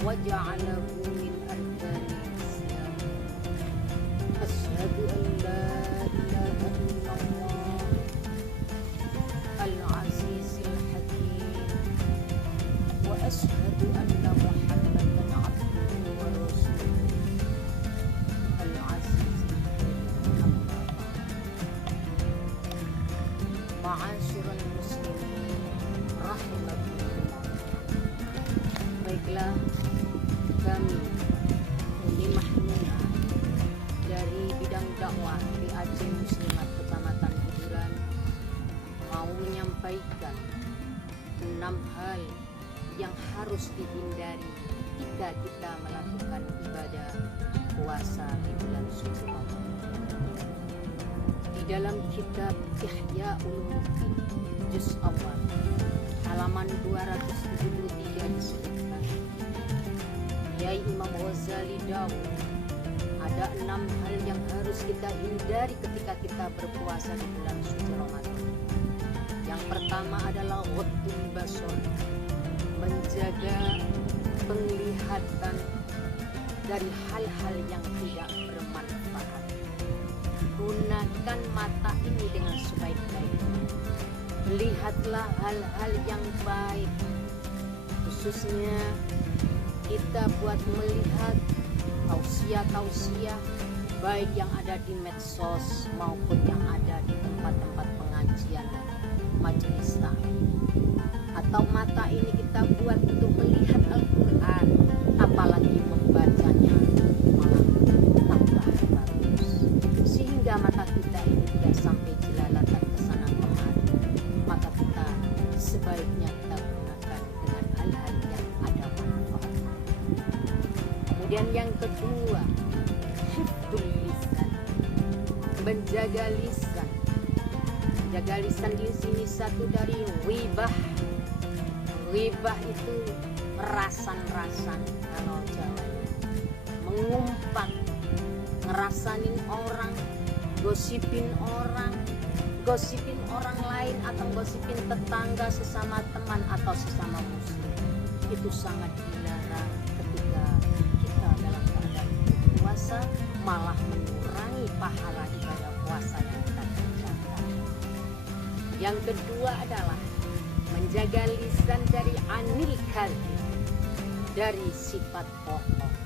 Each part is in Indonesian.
waja'alahu min arkanil Islam. Asyhadu an la ilaha illallah al-azizil hakim wa asyhadu anna Muhammadan abduhu wa rasuluh al-azizil hakim. Amma ba'd. Ma'asyiral muslimin rahimakumullah. Baiklah, kami Umi Mahmunah dari bidang dakwah di Aceh Muslimat Kecamatan Buduran mau menyampaikan 6 hal yang harus dihindari ketika kita melakukan ibadah puasa di bulan suci Ramadan. Di dalam kitab Ihya Ulumuddin juz awal halaman 273 disebutkan, Kiai Imam Ghazali Dawud, ada 6 hal yang harus kita hindari ketika kita berpuasa di bulan suci Ramadan. Yang pertama adalah ghaddul basar, menjaga penglihatan dari hal-hal yang tidak bermanfaat. Gunakan mata ini dengan sebaik-baiknya. Lihatlah hal-hal yang baik, khususnya kita buat melihat tausiah-tausiah baik yang ada di medsos maupun yang ada di tempat-tempat pengajian majelis taklim. Atau mata ini kita buat untuk melihat Al-Quran, apalagi membacanya malah tambah bagus, sehingga mata kita ini tidak sampai jelalatan kesana kemari. Maka kita sebaiknya kita gunakan dengan hal-hal yang ada manfaat. Kemudian yang kedua, hifdzul lisan, menjaga lisan. Jaga lisan di sini satu dari ghibah. Ghibah itu rasan-rasan kalau Jawa, mengumpat, ngerasanin orang, gosipin orang lain atau gosipin tetangga, sesama teman atau sesama muslim. Itu sangat dilarang ketika kita dalam keadaan berpuasa, malah mengurangi pahala ibadah puasa yang kita kerjakan. Yang kedua adalah menjaga lisan dari anil kadhib, dari sifat bohong.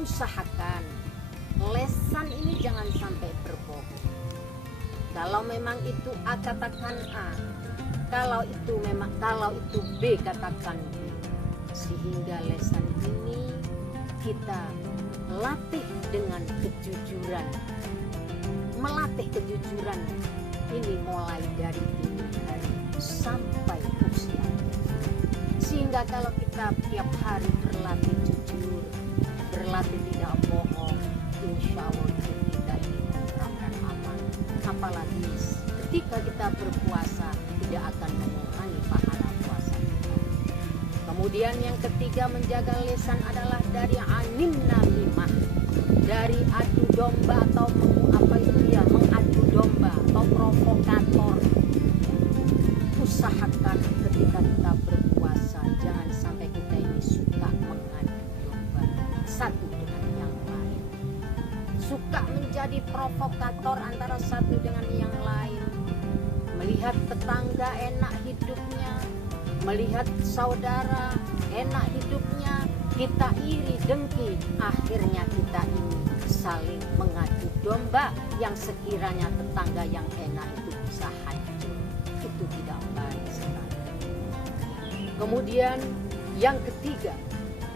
Usahakan lisan ini jangan sampai berbohong. Kalau memang itu A katakan A, kalau itu B katakan B, sehingga lisan ini kita latih dengan kejujuran. Melatih kejujuran ini mulai dari dini hari sampai usia, sehingga kalau kita tiap hari berlatih jujur, berlatih tidak bohong, insya Allah kita tenteram dan aman. Apalagi ketika kita berpuasa tidak akan mengurangi pahala puasa kita. Kemudian yang ketiga, menjaga lisan adalah dari anin namimah, dari adu domba atau mengadu domba atau provokator. Usahakan ketika kita berpuasa jangan sampai kita ini suka mengadu domba satu dengan yang lain, suka menjadi provokator antara satu dengan yang lain, melihat tetangga enak hidupnya, melihat saudara enak hidupnya, kita iri dengki, akhirnya kita ini saling mengadu domba yang sekiranya tetangga yang enak itu bisa hancur. Itu tidak baik sekali. Kemudian yang ketiga,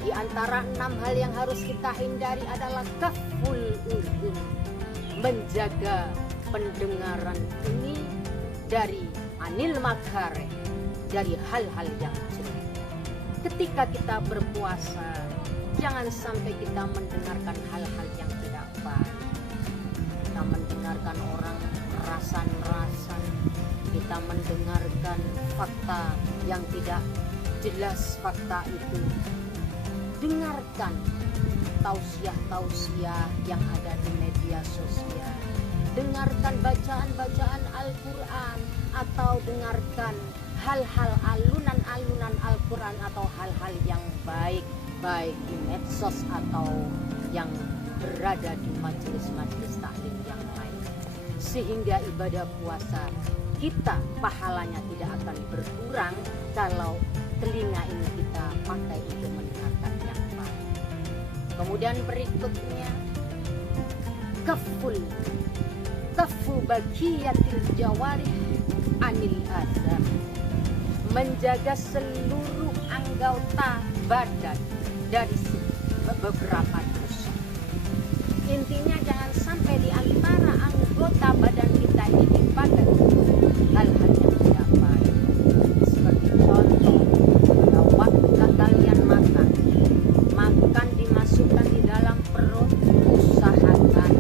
di antara 6 hal yang harus kita hindari adalah kaful udhun, menjaga pendengaran ini dari anil makareh, dari hal-hal yang jelek. Ketika kita berpuasa, jangan sampai kita mendengarkan hal-hal yang tidak baik. Kita mendengarkan orang rasan-rasan, kita mendengarkan fakta yang tidak jelas fakta itu. Dengarkan tausiah-tausiah yang ada di media sosial. Dengarkan bacaan-bacaan Al-Quran, atau dengarkan hal-hal alunan-alunan Al-Quran atau hal hal-hal yang baik, baik di medsos atau yang berada di majelis-majelis taklim yang lain, sehingga ibadah puasa kita pahalanya tidak akan berkurang kalau telinga ini kita pakai untuk mendengarkan yang baik. Kemudian berikutnya, kafu bagiyatil jawarih anil azam, menjaga seluruh anggota badan dari beberapa dosa. Intinya jangan sampai di antara anggota badan kita ini dipakai hal-hal yang tidak baik. Seperti contoh, pada waktu kalian makan dimasukkan di dalam perut, usahakan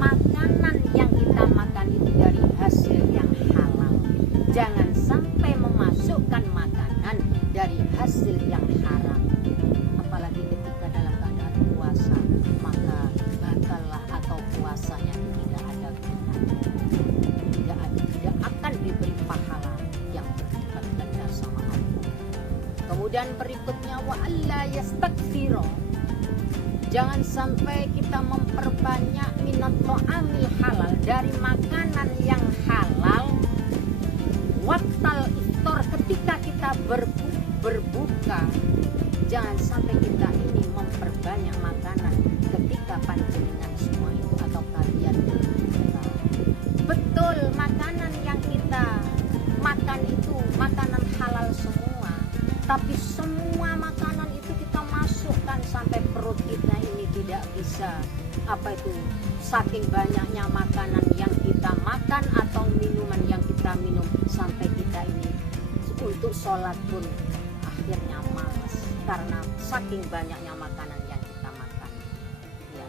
makanan yang kita makan itu dari hasil yang halal. Jangan sampai memasukkan makanan dari hasil yang haram. Apalagi ketika dalam keadaan puasa, maka batallah atau puasanya tidak ada gunanya, tidak akan diberi pahala yang berlipat ganda sama Allah. Kemudian berikutnya, wa alla yastakthiro, jangan sampai kita memperbanyak minat ta'amil halal, dari makanan yang halal. Waktal iftar, ketika kita berbuka, jangan sampai kita ini memperbanyak makanan ketika panjenengan semua itu atau kalian berbuka. Betul, makanan yang kita makan itu makanan halal semua, tapi semua makanan itu kita masukkan sampai perut kita ini tidak bisa, saking banyaknya makanan yang kita makan atau minuman yang kita minum, sampai kita ini untuk sholat pun akhirnya malas karena saking banyaknya makanan yang kita makan ya.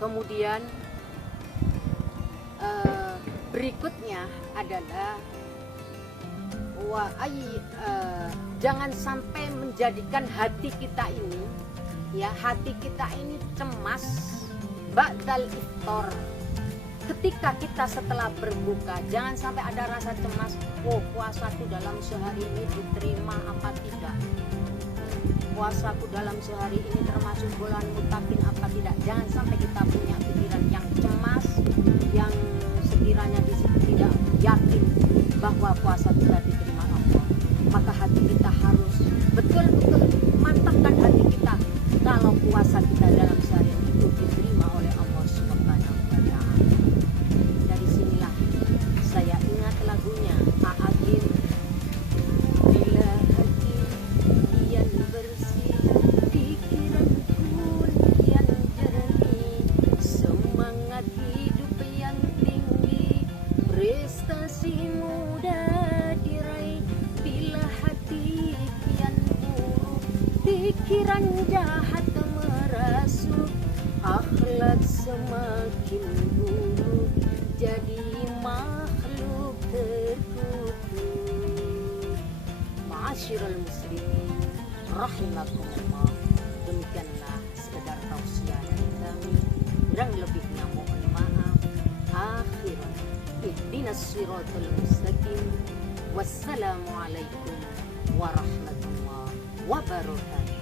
Kemudian berikutnya adalah jangan sampai menjadikan hati kita ini cemas ba'dal iftar. Ketika kita setelah berbuka, jangan sampai ada rasa cemas, puasaku dalam sehari ini diterima apa tidak, puasaku dalam sehari ini termasuk bulan mutakin apa tidak. Jangan sampai kita punya pikiran yang cemas, yang sekiranya di situ tidak yakin bahwa puasa kita diterima Allah. Maka hati kita harus betul-betul mantapkan hati kita kalau puasa kita dalam sehari itu diterima oleh Allah Subhanahu wa Ta'ala. Dari sinilah saya ingat lagunya A'agim, bila hati kian bersih, pikiran pun kian jernih, semangat hidup yang tinggi, prestasi mudah diraih. Bila hati kian buruk, pikiran jahat merasuk, akhlak semakin buruk, jadi makhluk terkutuk. Ma'asyiral muslimin rahimakumullah, demikianlah sekedar tausiah dari kami, kurang lebihnya mohon maaf. Akhiran ihdinas siratal mustaqim. Wassalamualaikum warahmatullahi wabarakatuh.